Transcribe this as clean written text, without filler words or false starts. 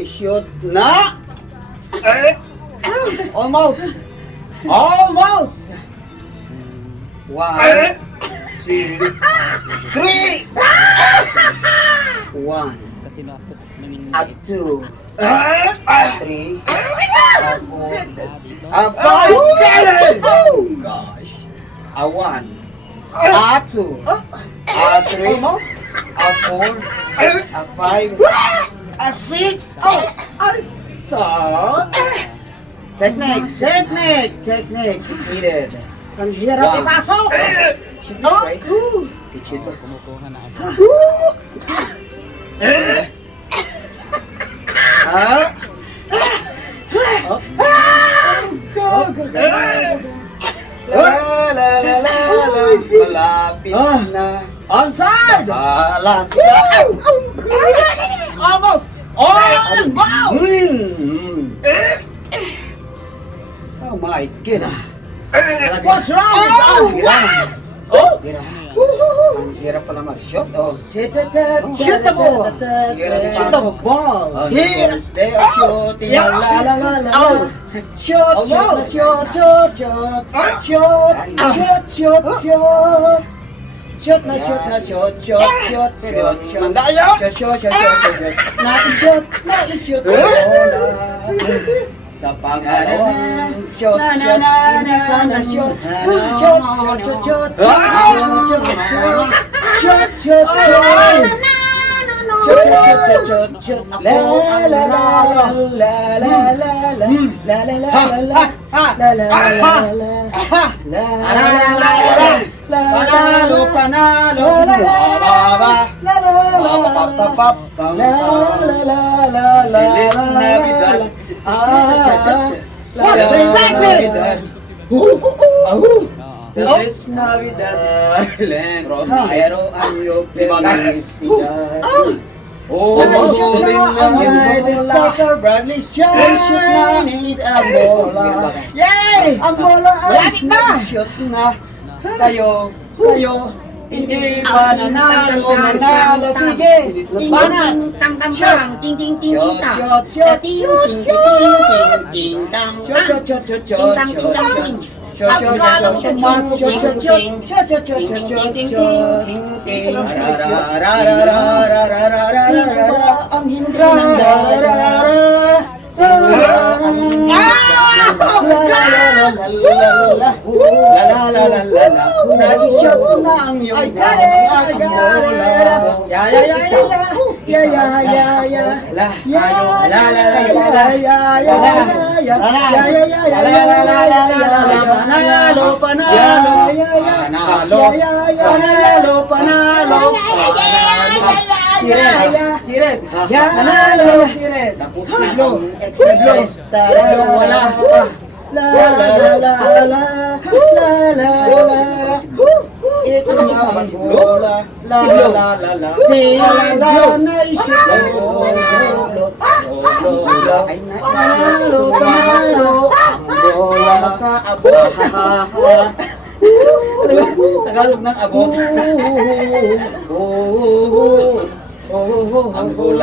I-shoot na! Almost! Almost! 1, 2, 3! 1, Kasi nakot namin at 2, 3, 4, 5, oh gosh! 1, 2, 3, 4, 5, 6, oh! So, technique is needed. Ang hirap ipasok! Should be straight. Ito, kumukuha na agad. Malapit na. Onside! Malapit. Almost! Oh my goodness. What's wrong? Ang hirap pala mag-shoot. Shoot the ball! Shoot the ball! Here! They are shooting. La la la la la. Shoot, shoot, shoot, shoot, shoot. Shoot, shoot, shoot, shoot. Shoot na shoot na shoot, shoot, shoot, shoot, shoot. Mandayo! Shoot, shoot, shoot, shoot, shoot. Na-shoot, na-shoot. Bola. Sa pangalawang Shoot, shoot, hindi ka na shoot. Shoot, shoot, shoot, shoot. Shoot, shoot, shoot, shoot. Shoot, shoot, shoot, shoot, shoot. La la la la la la la la la la la la la Panalo, panalo, Feliz Navidad. What's the excitement? Feliz Navidad. Prospero ang iyong felicidad. Shoot na ang the stars are brightly shining ang bola. Yay! Ang bola ay Shoot na. Kayo, hindi pa nanalo. Sige, Labanan! Tang-tang-tang! Ting-ting-ting-ting-ta! Shoot! Shoot! Shoot! Ting-tang. Shoot! Shoot! Shoot! Shoot! Ting-tang-ting-tang! Ang hindi Nag-shot na ang iyong Siret! Siret! Tapos siglong exercise. Wala. La la la la la la la la. Ito na ang bola. La la la la. Siglo na isiglo. Ay panalo, panalo. Ang bola sa abot. Tagalog ng abot. Ang bola.